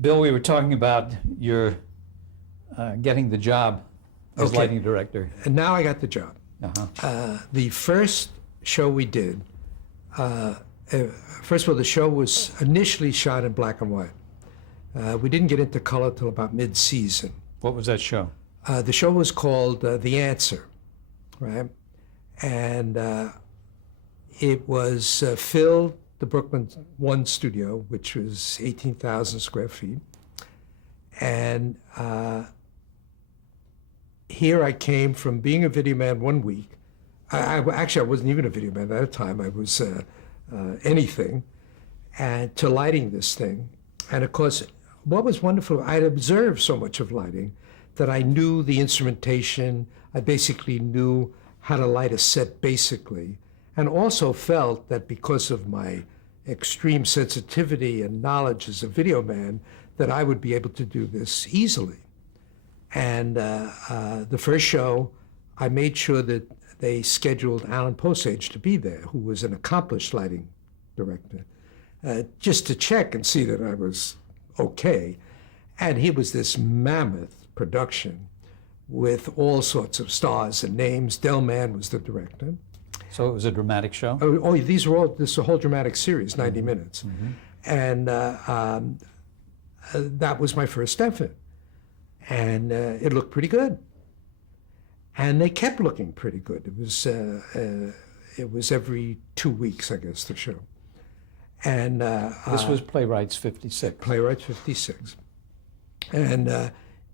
Bill, we were talking about your getting the job as Okay. lighting director. And now I got the job. The first show we did, first of all, the show was initially shot in black and white. We didn't get into color till about mid-season. What was that show? The show was called The Answer, right? And it was filled the Brooklyn One studio, which was 18,000 square feet. And here I came from being a video man 1 week. Actually, I wasn't even a video man at that time. I was anything, and to lighting this thing. And of course, what was wonderful, I'd observed so much of lighting that I knew the instrumentation. I basically knew how to light a set basically, and also felt that because of my extreme sensitivity and knowledge as a video man, that I would be able to do this easily. And the first show, I made sure that they scheduled Alan Posage to be there, who was an accomplished lighting director, just to check and see that I was okay. And he was this mammoth production with all sorts of stars and names. Del Mann was the director. So it was a dramatic show? Oh, this is a whole dramatic series, 90 minutes. And that was my first effort. And it looked pretty good. And they kept looking pretty good. It was every 2 weeks, I guess, the show. And This was Playwrights 56. Playwrights 56. And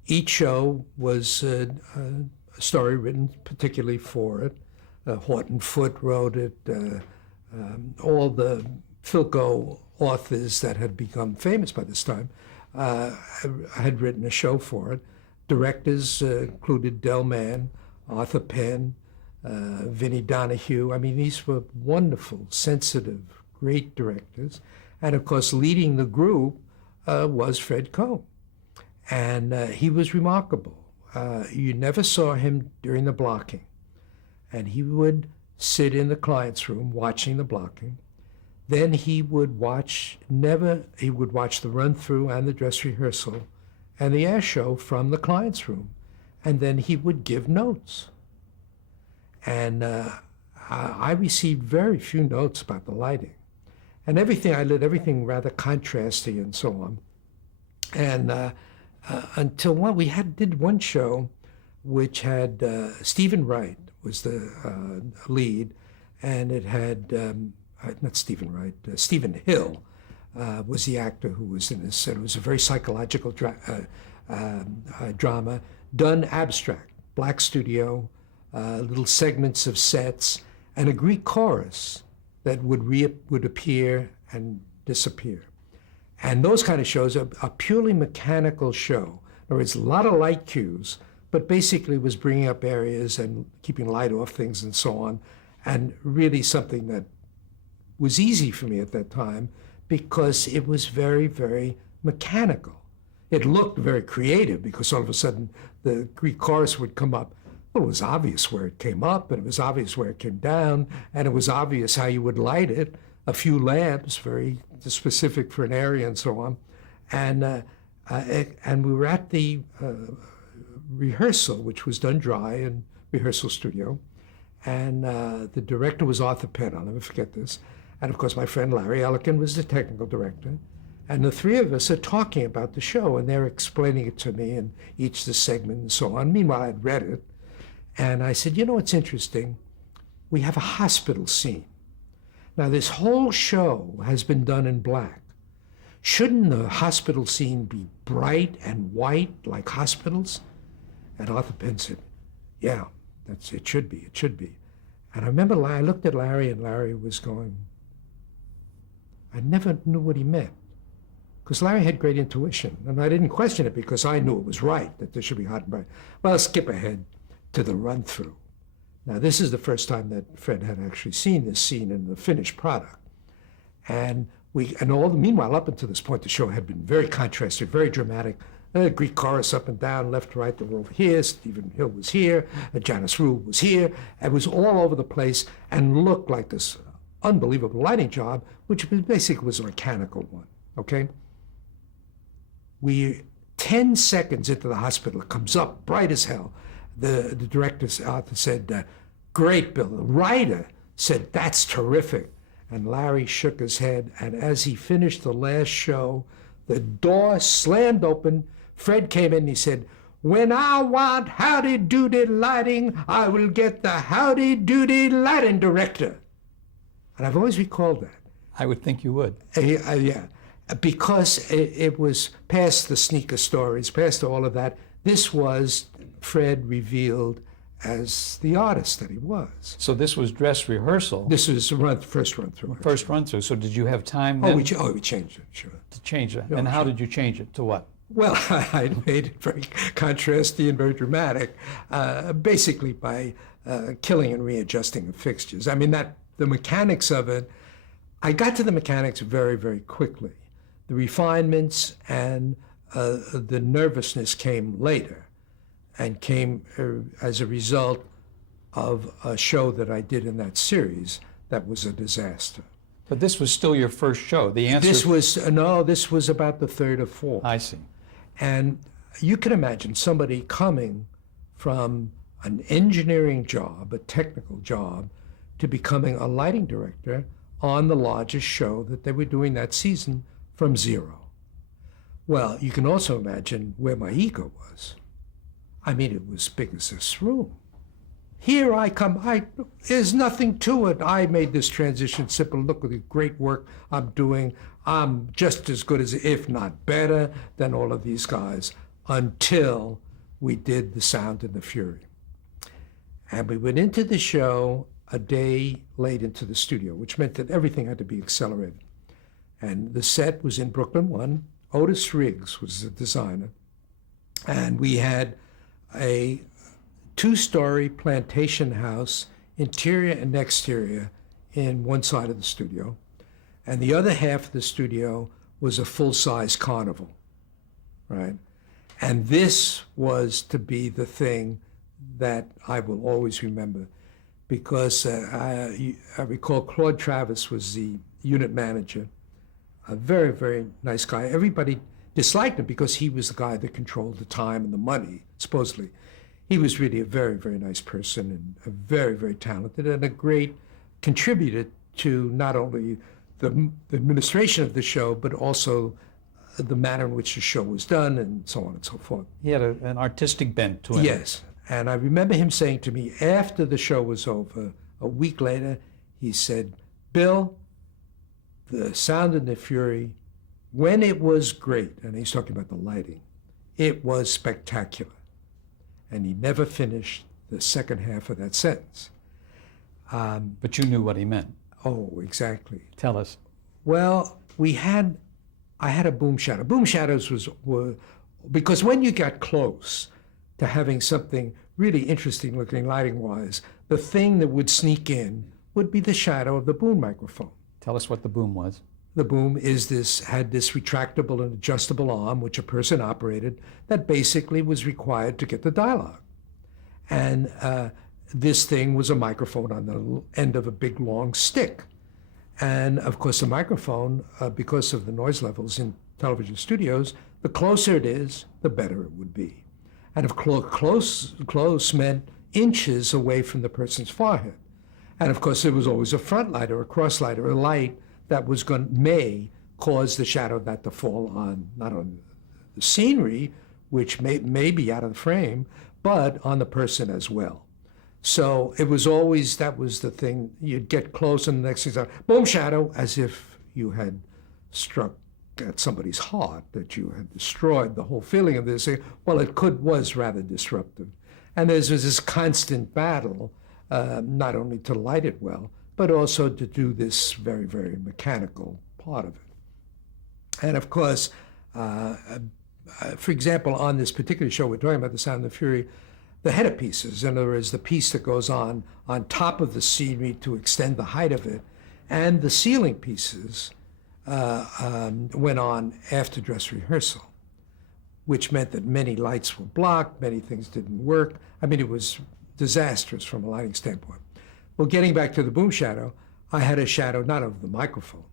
each show was a story written particularly for it. Horton Foote wrote it. All the Philco authors that had become famous by this time had written a show for it. Directors included Del Mann, Arthur Penn, Vinnie Donahue. I mean, these were wonderful, sensitive, great directors. And of course, leading the group was Fred Cohn. And he was remarkable. You never saw him during the blocking. And he would sit in the client's room watching the blocking. Then he would watch the run-through and the dress rehearsal and the air show from the client's room. And then he would give notes. And I received very few notes about the lighting. And I lit everything rather contrasty and so on. And until did one show which had Stephen Wright was the lead, and it had, not Stephen Wright, Stephen Hill was the actor who was in this. And it was a very psychological drama, done abstract, black studio, little segments of sets, and a Greek chorus that would appear and disappear. And those kind of shows are a purely mechanical show. There was a lot of light cues, but basically was bringing up areas and keeping light off things and so on, and really something that was easy for me at that time because it was very, very mechanical. It looked very creative because all of a sudden the Greek chorus would come up. Well, it was obvious where it came up, and it was obvious where it came down, and it was obvious how you would light it. A few lamps, very specific for an area and so on. And we were at the rehearsal, which was done dry in rehearsal studio. And the director was Arthur Penn, I'll never forget this. And of course, my friend Larry Elkin was the technical director. And the three of us are talking about the show, and they're explaining it to me in each the segment and so on. Meanwhile, I'd read it. And I said, you know what's interesting? We have a hospital scene. Now, this whole show has been done in black. Shouldn't the hospital scene be bright and white like hospitals? And Arthur Penn said, yeah, it should be. And I remember I looked at Larry, and Larry was going, I never knew what he meant. Because Larry had great intuition, and I didn't question it because I knew it was right, that there should be hot and bright. Well, let's skip ahead to the run-through. Now, this is the first time that Fred had actually seen this scene in the finished product. And meanwhile, up until this point, the show had been very contrasted, very dramatic. Greek chorus up and down, left to right, they were over here, Stephen Hill was here, Janice Rue was here. It was all over the place and looked like this unbelievable lighting job, which basically was a mechanical one, okay? We 10 seconds into the hospital, it comes up bright as hell. The director said, "Great, Bill." The writer said, "That's terrific." And Larry shook his head, and as he finished the last show, the door slammed open. Fred came in and he said, "When I want howdy-doody lighting, I will get the howdy-doody lighting director." And I've always recalled that. I would think you would. Yeah, because it was past the sneaker stories, past all of that. This was Fred revealed as the artist that he was. So this was dress rehearsal. This was the first run through. First run through. So did you have time then We changed it, sure. to change it? And how did you change it? To what? Well, I made it very contrasty and very dramatic, basically by killing and readjusting the fixtures. I mean, the mechanics of it, I got to the mechanics very, very quickly. The refinements and the nervousness came later, and came as a result of a show that I did in that series that was a disaster. But this was still your first show. The answer. This was about the third or fourth. I see. And you can imagine somebody coming from an engineering job, a technical job, to becoming a lighting director on the largest show that they were doing that season from zero. Well, you can also imagine where my ego was. I mean, it was big as this room. Here I come. There's nothing to it. I made this transition simple. Look at the great work I'm doing. I'm just as good as, if not better, than all of these guys, until we did The Sound and the Fury. And we went into the show a day late into the studio, which meant that everything had to be accelerated. And the set was in Brooklyn 1. Otis Riggs was the designer. And we had a 2-story plantation house, interior and exterior, in one side of the studio. And the other half of the studio was a full-size carnival, right? And this was to be the thing that I will always remember, because I recall Claude Travis was the unit manager, a very, very nice guy. Everybody disliked him because he was the guy that controlled the time and the money, supposedly. He was really a very, very nice person and a very, very talented and a great contributor to not only the administration of the show, but also the manner in which the show was done and so on and so forth. He had an artistic bent to him. Yes. And I remember him saying to me after the show was over, a week later, he said, "Bill, The Sound and the Fury, when it was great," and he's talking about the lighting, "it was spectacular." And he never finished the second half of that sentence. But you knew what he meant. Oh, exactly. Tell us. Well, I had a boom shadow. Boom shadows were, because when you got close to having something really interesting looking lighting-wise, the thing that would sneak in would be the shadow of the boom microphone. Tell us what the boom was. The boom had this retractable and adjustable arm, which a person operated, that basically was required to get the dialogue. And this thing was a microphone on the end of a big, long stick. And of course, the microphone, because of the noise levels in television studios, the closer it is, the better it would be. And of close meant inches away from the person's forehead. And of course, there was always a front light or a cross light or a light that may cause the shadow of that to fall on, not on the scenery, which may be out of the frame, but on the person as well. So it was always, that was the thing. You'd get close and the next thing's boom, shadow, as if you had struck at somebody's heart, that you had destroyed the whole feeling of this. Well, was rather disruptive. And there was this constant battle, not only to light it well, but also to do this very, very mechanical part of it. And of course, for example, on this particular show we're talking about, The Sound and the Fury, the header pieces, in other words, the piece that goes on top of the scenery to extend the height of it, and the ceiling pieces went on after dress rehearsal, which meant that many lights were blocked, many things didn't work. I mean, it was disastrous from a lighting standpoint. Well, getting back to the boom shadow, I had a shadow not of the microphone,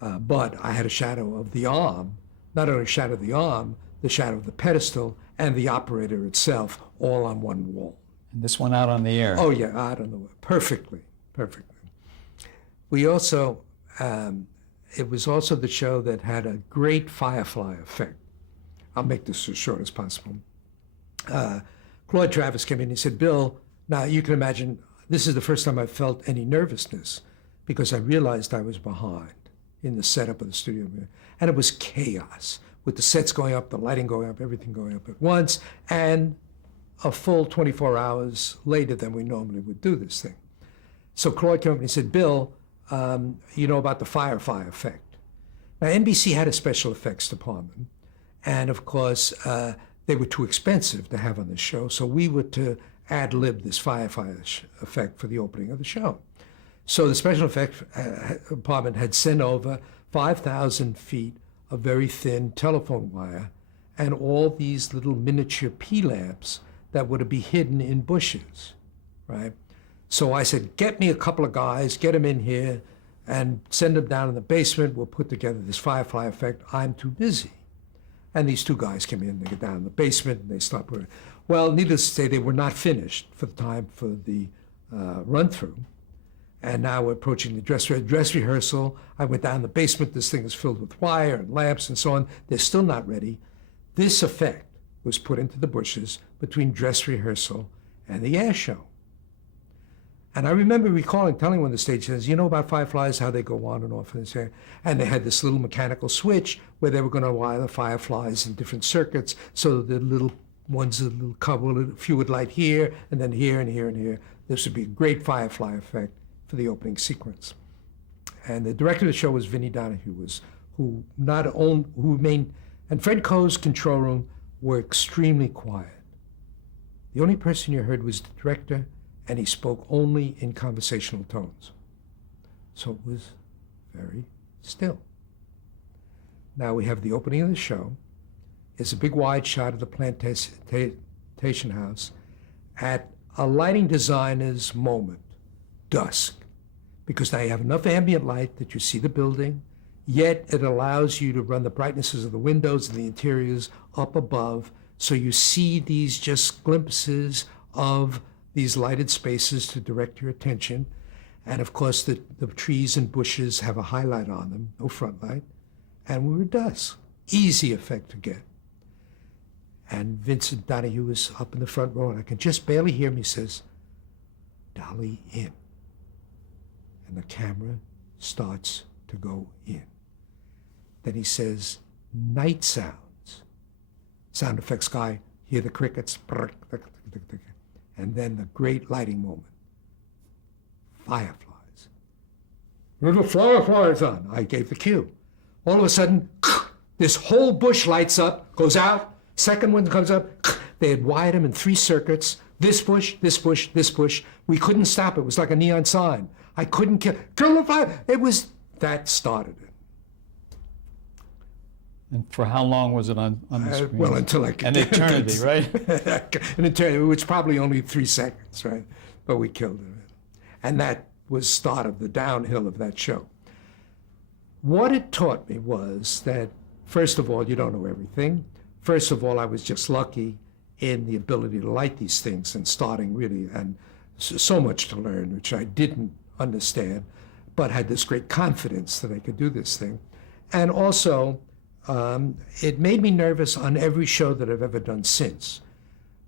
but I had a shadow of the arm not only shadow of the arm, the shadow of the pedestal, and the operator itself, all on one wall. And this went out on the air. Oh, yeah, I don't know. Perfectly. We also, it was also the show that had a great firefly effect. I'll make this as short as possible. Claude Travis came in and he said, Bill, now you can imagine, this is the first time I felt any nervousness because I realized I was behind in the setup of the studio. And it was chaos with the sets going up, the lighting going up, everything going up at once, and a full 24 hours later than we normally would do this thing. So Claude came up and he said, Bill, you know about the firefly effect. Now, NBC had a special effects department, and of course, they were too expensive to have on the show, so we were to ad-lib this firefly effect for the opening of the show. So the special effects department had sent over 5,000 feet of very thin telephone wire and all these little miniature P-lamps that were to be hidden in bushes, right? So I said, get me a couple of guys, get them in here, and send them down in the basement. We'll put together this firefly effect. I'm too busy. And these two guys came in, they get down in the basement, and they start putting. Well, needless to say, they were not finished for the time for the run-through. And now we're approaching the dress rehearsal. I went down in the basement. This thing is filled with wire and lamps and so on. They're still not ready. This effect was put into the bushes between dress rehearsal and the air show. And I remember telling one of the stage says, you know about fireflies, how they go on and off in this air? And they had this little mechanical switch where they were going to wire the fireflies in different circuits so the little ones, a little couple, a few would light here, and then here and here and here. This would be a great firefly effect for the opening sequence. And the director of the show was Vinnie Donahue, and Fred Coe's control room were extremely quiet. The only person you heard was the director, and he spoke only in conversational tones. So it was very still. Now we have the opening of the show. It's a big wide shot of the plantation house at a lighting designer's moment, dusk, because now you have enough ambient light that you see the building, yet it allows you to run the brightnesses of the windows and the interiors up above, so you see these just glimpses of these lighted spaces to direct your attention. And of course, the trees and bushes have a highlight on them, no front light. And we were dusk. Easy effect to get. And Vincent Donahue was up in the front row, and I can just barely hear him. He says, "Dolly in." And the camera starts to go in. Then he says, "Night sounds." Sound effects guy, hear the crickets. And then the great lighting moment. Fireflies. The fireflies on. I gave the cue. All of a sudden, this whole bush lights up, goes out. Second one comes up. They had wired them in 3 circuits. This bush, this bush, this bush. We couldn't stop it. It was like a neon sign. I couldn't kill the fire. That started it. And for how long was it on the screen? Well, until I could. An eternity, right? An eternity, which probably only 3 seconds, right? But we killed it. And that was start of the downhill of that show. What it taught me was that, first of all, you don't know everything. First of all, I was just lucky in the ability to light these things and starting really, and so much to learn, which I didn't understand, but had this great confidence that I could do this thing. And also, it made me nervous on every show that I've ever done since.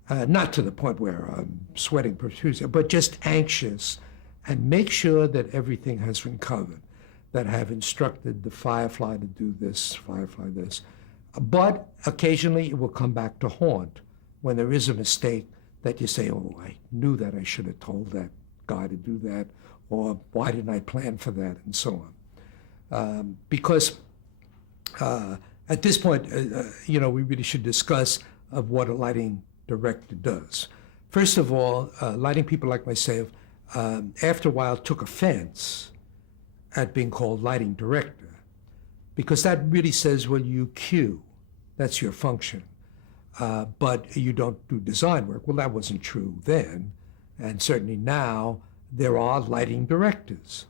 Not to the point where I'm sweating profusely, but just anxious, and make sure that everything has been covered, that have instructed the firefly to do this, firefly this. But occasionally it will come back to haunt when there is a mistake that you say, oh, I knew that, I should have told that guy to do that, or why didn't I plan for that, and so on. Because at this point, we really should discuss of what a lighting director does. First of all, lighting people like myself, after a while, took offense at being called lighting director, because that really says, well, you cue, that's your function, but you don't do design work. Well, that wasn't true then, and certainly now there are lighting directors.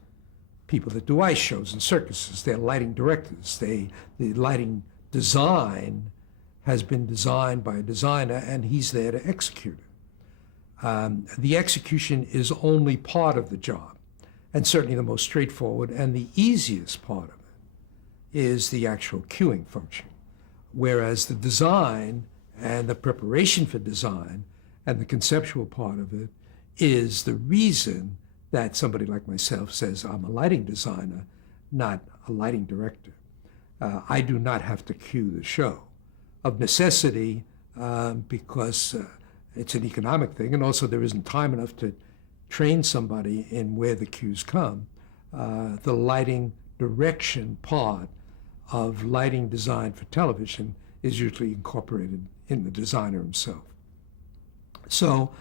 People that do ice shows and circuses, they're lighting directors. The lighting design has been designed by a designer, and he's there to execute it. The execution is only part of the job, and certainly the most straightforward and the easiest part of it is the actual cueing function, whereas the design and the preparation for design and the conceptual part of it is the reason that somebody like myself says I'm a lighting designer, not a lighting director. I do not have to cue the show of necessity, because it's an economic thing, and also there isn't time enough to train somebody in where the cues come. The lighting direction part of lighting design for television is usually incorporated in the designer himself. So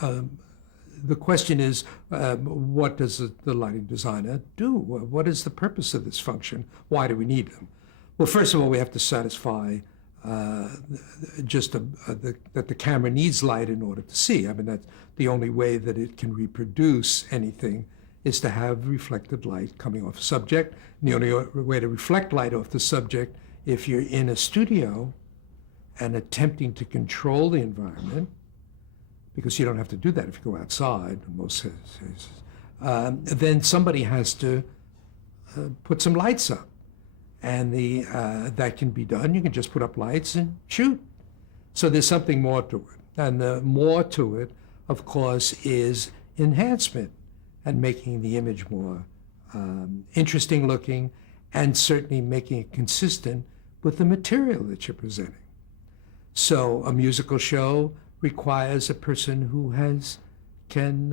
the question is, what does the lighting designer do? What is the purpose of this function? Why do we need them? Well, first of all, we have to satisfy that the camera needs light in order to see. I mean, that's the only way that it can reproduce anything is to have reflected light coming off a subject. And the only way to reflect light off the subject, if you're in a studio and attempting to control the environment, because you don't have to do that if you go outside in most cases, then somebody has to put some lights up. And that can be done. You can just put up lights and shoot. So there's something more to it. And the more to it, of course, is enhancement and making the image more interesting looking, and certainly making it consistent with the material that you're presenting. So a musical show requires a person who can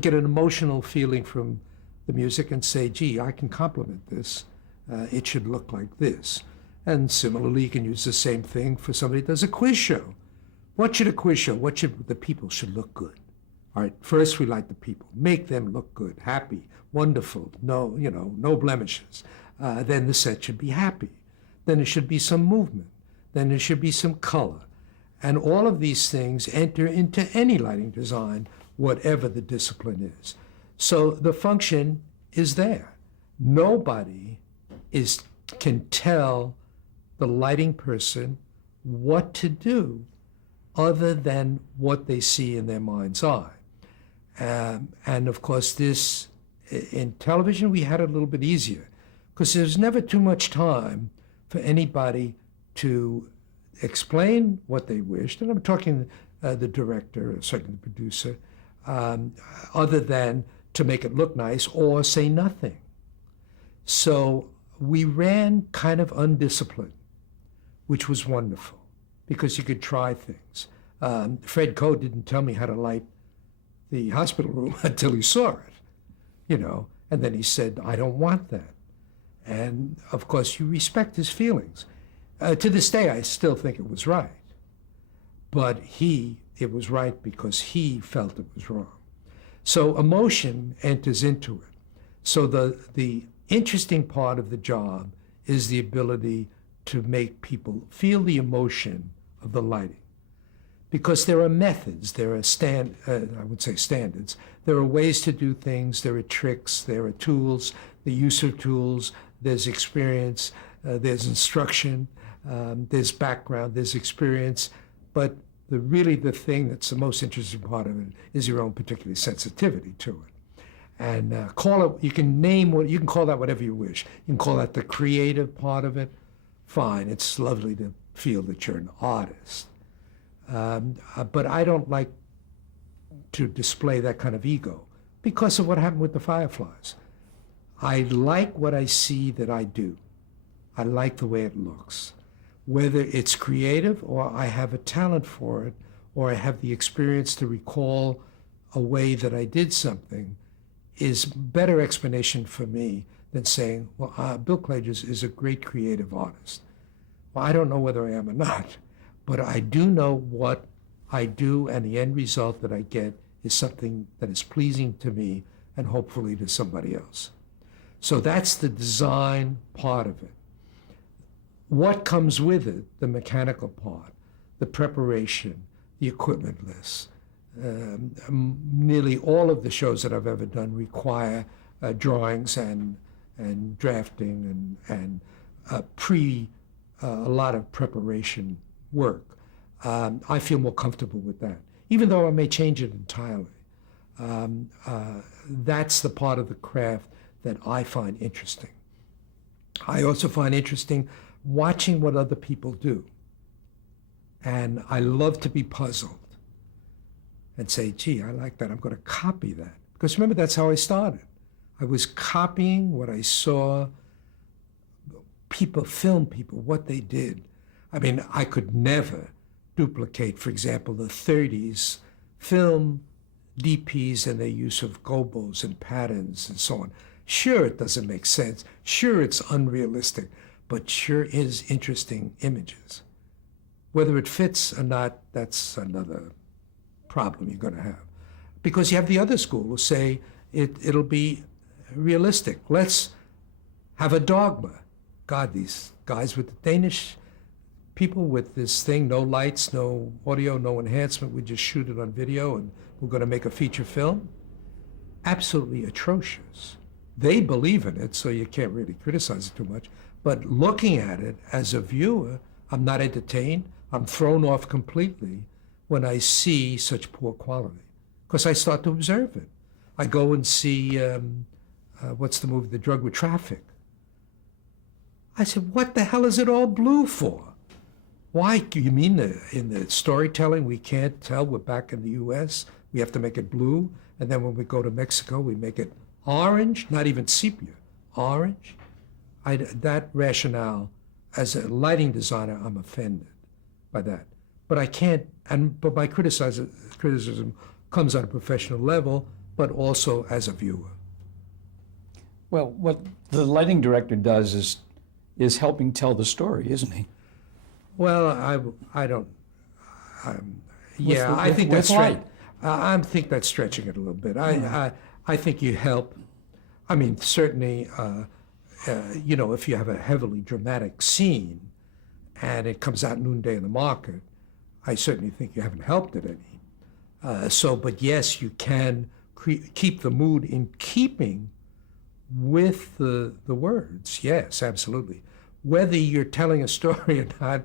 get an emotional feeling from the music and say, gee, I can complement this. It should look like this. And similarly, you can use the same thing for somebody who does a quiz show. What should a quiz show? The people should look good. All right, first we like the people. Make them look good, happy, wonderful, no blemishes. Then the set should be happy. Then there should be some movement. Then there should be some color. And all of these things enter into any lighting design, whatever the discipline is. So the function is there. Nobody can tell the lighting person what to do other than what they see in their mind's eye. And of course, this, in television, we had it a little bit easier because there's never too much time for anybody to explain what they wished. And I'm talking the director, or certainly the producer, other than to make it look nice or say nothing. So we ran kind of undisciplined, which was wonderful because you could try things. Fred Coe didn't tell me how to light the hospital room until he saw it, and then he said, I don't want that. And of course, you respect his feelings. To this day, I still think it was right, but it was right because he felt it was wrong. So emotion enters into it. So the interesting part of the job is the ability to make people feel the emotion of the lighting. Because there are methods, there are I would say standards. There are ways to do things, there are tricks, there are tools, the use of tools, there's experience, there's instruction, there's background, there's experience. But the thing that's the most interesting part of it is your own particular sensitivity to it. And you can call that whatever you wish. You can call that the creative part of it. Fine, it's lovely to feel that you're an artist. But I don't like to display that kind of ego because of what happened with the Fireflies. I like what I see that I do. I like the way it looks. Whether it's creative or I have a talent for it or I have the experience to recall a way that I did something is better explanation for me than saying, well, Bill Klages is a great creative artist. Well, I don't know whether I am or not. But I do know what I do, and the end result that I get is something that is pleasing to me and hopefully to somebody else. So that's the design part of it. What comes with it, the mechanical part, the preparation, the equipment list. Nearly all of the shows that I've ever done require drawings and drafting and a lot of preparation work. I feel more comfortable with that, even though I may change it entirely. That's the part of the craft that I find interesting. I also find interesting watching what other people do. And I love to be puzzled and say, gee, I like that. I'm going to copy that. Because remember, that's how I started. I was copying what I saw film people, what they did. I mean, I could never duplicate, for example, the 30s film DPs and their use of gobos and patterns and so on. Sure, it doesn't make sense. Sure, it's unrealistic, but sure is interesting images. Whether it fits or not, that's another problem you're going to have. Because you have the other school who say it'll be realistic. Let's have a dogma. God, these guys with the Danish people with this thing, no lights, no audio, no enhancement, we just shoot it on video and we're going to make a feature film. Absolutely atrocious. They believe in it, so you can't really criticize it too much. But looking at it as a viewer, I'm not entertained. I'm thrown off completely when I see such poor quality, because I start to observe it. I go and see, what's the movie, The Drug with Traffic. I said, what the hell is it all blue for? Why? You mean in the storytelling we can't tell we're back in the US? We have to make it blue, and then when we go to Mexico, we make it orange, not even sepia, orange. That rationale, as a lighting designer, I'm offended by that. But I can't, but my criticism comes on a professional level, but also as a viewer. Well, what the lighting director does is helping tell the story, isn't he? Well, I don't. I think that's light. I think that's stretching it a little bit. I think you help. I mean, certainly, if you have a heavily dramatic scene and it comes out noonday in the market, I certainly think you haven't helped it any. But yes, you can keep the mood in keeping with the words. Yes, absolutely. Whether you're telling a story or not,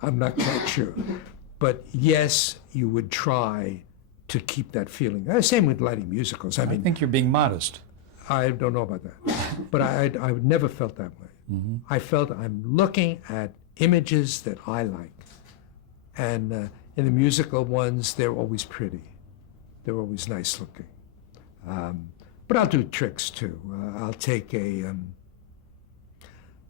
I'm not quite sure. But yes, you would try to keep that feeling. Same with lighting musicals. I mean, think you're being modest. I don't know about that. But I never felt that way. Mm-hmm. I felt I'm looking at images that I like. And in the musical ones, they're always pretty. They're always nice looking. But I'll do tricks too. I'll take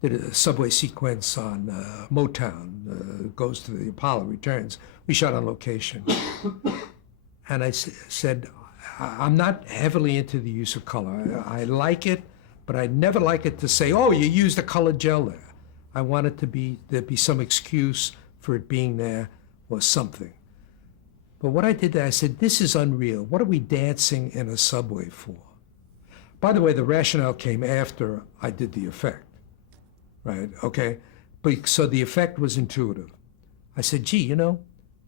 did a subway sequence on Motown, goes to the Apollo, returns. We shot on location. And I said, I'm not heavily into the use of color. I like it, but I never like it to say, oh, you used a colored gel there. I want it to be, there'd be some excuse for it being there or something. But what I did there, I said, this is unreal. What are we dancing in a subway for? By the way, the rationale came after I did the effect. Right, okay? But, so the effect was intuitive. I said, gee,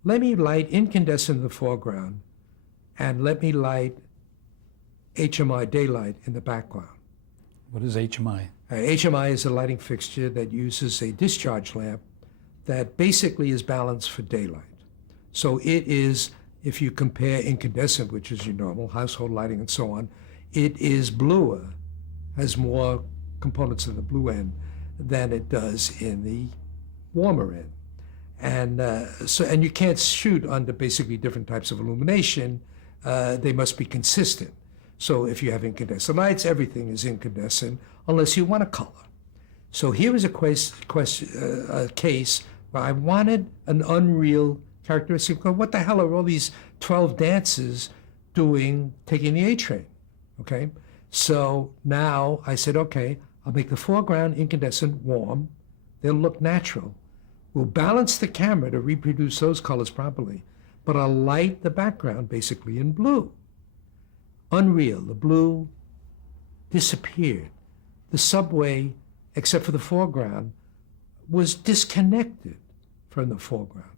let me light incandescent in the foreground and let me light HMI daylight in the background. What is HMI? HMI is a lighting fixture that uses a discharge lamp that basically is balanced for daylight. So it is, if you compare incandescent, which is your normal household lighting and so on, it is bluer, has more components in the blue end than it does in the warmer end. And you can't shoot under basically different types of illumination. They must be consistent. So if you have incandescent lights, everything is incandescent unless you want a color. So here was a case where I wanted an unreal characteristic. What the hell are all these 12 dancers doing taking the A train? Okay, so now I said, okay, I'll make the foreground incandescent warm. They'll look natural. We'll balance the camera to reproduce those colors properly, but I'll light the background basically in blue. Unreal. The blue disappeared. The subway, except for the foreground, was disconnected from the foreground.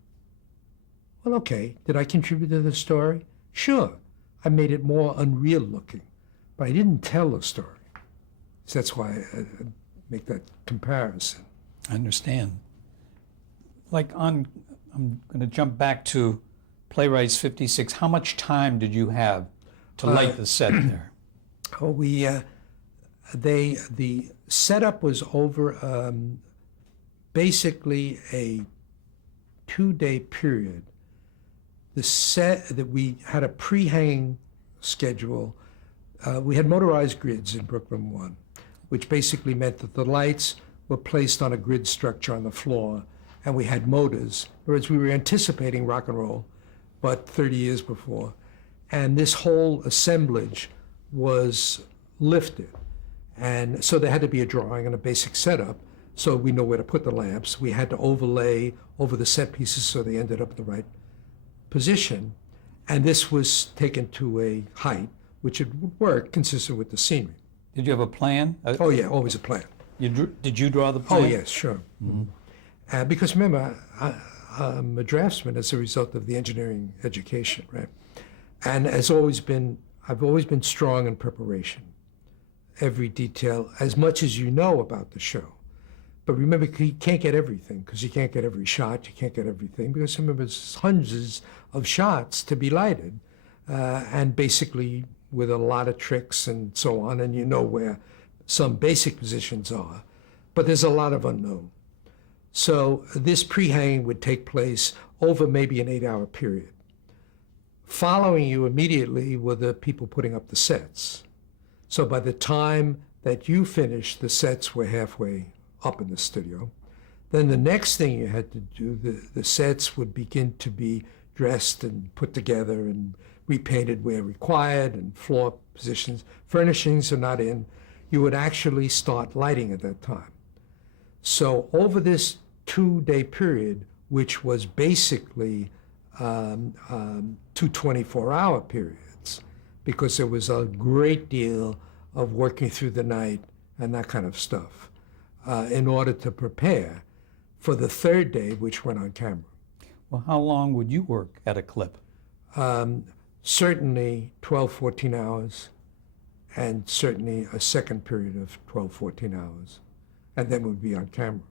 Well, okay, did I contribute to the story? Sure. I made it more unreal looking, but I didn't tell the story. So that's why I make that comparison. I understand. I'm going to jump back to Playwrights 56. How much time did you have to light the set there? Oh, the setup was over basically a 2-day period. The set that we had a pre-hanging schedule. We had motorized grids in Brooklyn 1, which basically meant that the lights were placed on a grid structure on the floor, and we had motors, whereas we were anticipating rock and roll, but 30 years before. And this whole assemblage was lifted. And so there had to be a drawing and a basic setup, so we know where to put the lamps. We had to overlay over the set pieces so they ended up in the right position. And this was taken to a height which would work consistent with the scenery. Did you have a plan? Oh yeah, always a plan. Did you draw the plan? Oh yes, sure. Mm-hmm. Because remember, I'm a draftsman as a result of the engineering education, right? And I've always been strong in preparation. Every detail, as much as you know about the show. But remember, you can't get everything, because you can't get every shot, you can't get everything, because remember, there's hundreds of shots to be lighted, and basically with a lot of tricks and so on, and you know where some basic positions are, but there's a lot of unknown. So this pre-hanging would take place over maybe an 8-hour period. Following you immediately were the people putting up the sets. So by the time that you finished, the sets were halfway up in the studio. Then the next thing you had to do, the sets would begin to be dressed and put together and repainted where required, and floor positions. Furnishings are not in. You would actually start lighting at that time. So over this 2-day period, which was basically 2 24-hour periods, because there was a great deal of working through the night and that kind of stuff, in order to prepare for the 3rd day, which went on camera. Well, how long would you work at a clip? Certainly 12, 14 hours, and certainly a second period of 12, 14 hours, and then we'd be on camera.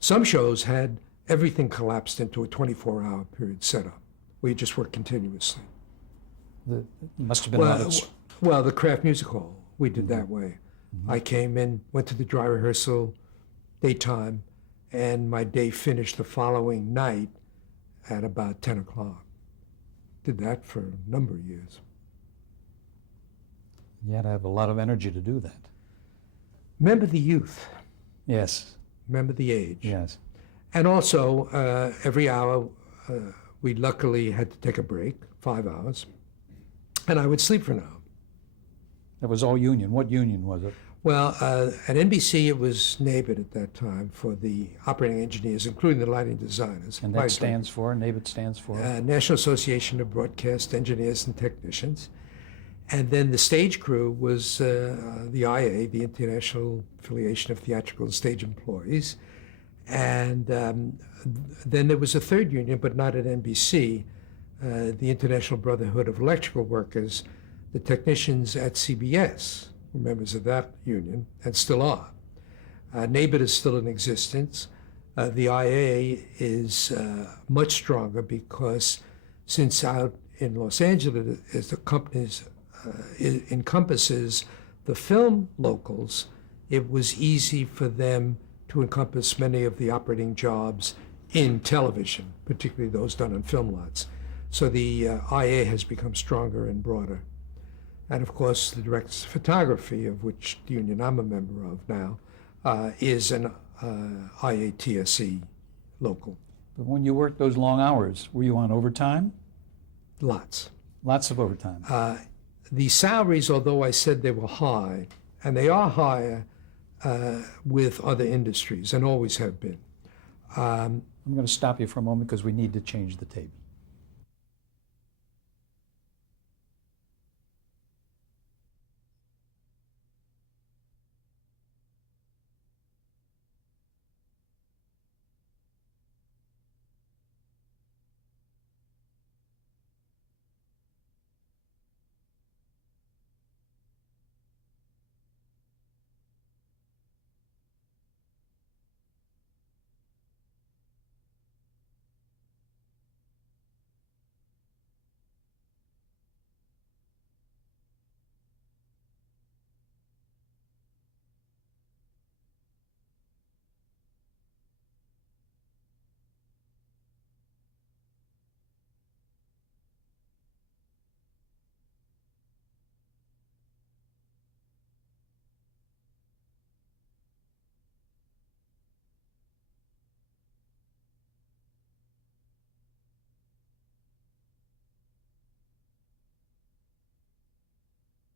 Some shows had everything collapsed into a 24-hour period setup, where you just work continuously. It must have been a lot of... Well, the Kraft Music Hall, we did that way. Mm-hmm. I came in, went to the dry rehearsal, daytime, and my day finished the following night at about 10 o'clock. Did that for a number of years. You had to have a lot of energy to do that. Remember the youth. Yes. Remember the age. Yes. And also, every hour, we luckily had to take a break, 5 hours, and I would sleep for an hour. That was all union. What union was it? Well, at NBC, it was NABET at that time for the operating engineers, including the lighting designers. And that stands for, NABET stands for? National Association of Broadcast Engineers and Technicians. And then the stage crew was the IA, the International Affiliation of Theatrical and Stage Employees. And then there was a third union, but not at NBC, the International Brotherhood of Electrical Workers, the technicians at CBS were members of that union and still are. NABET is still in existence. The IA is much stronger because since out in Los Angeles, as the companies it encompasses the film locals, it was easy for them to encompass many of the operating jobs in television, particularly those done on film lots. So the IA has become stronger and broader. And of course, the director's photography, of which the union I'm a member of now, is an IATSE local. But when you worked those long hours, were you on overtime? Lots. Lots of overtime. The salaries, although I said they were high, and they are higher with other industries, and always have been. I'm going to stop you for a moment because we need to change the tape.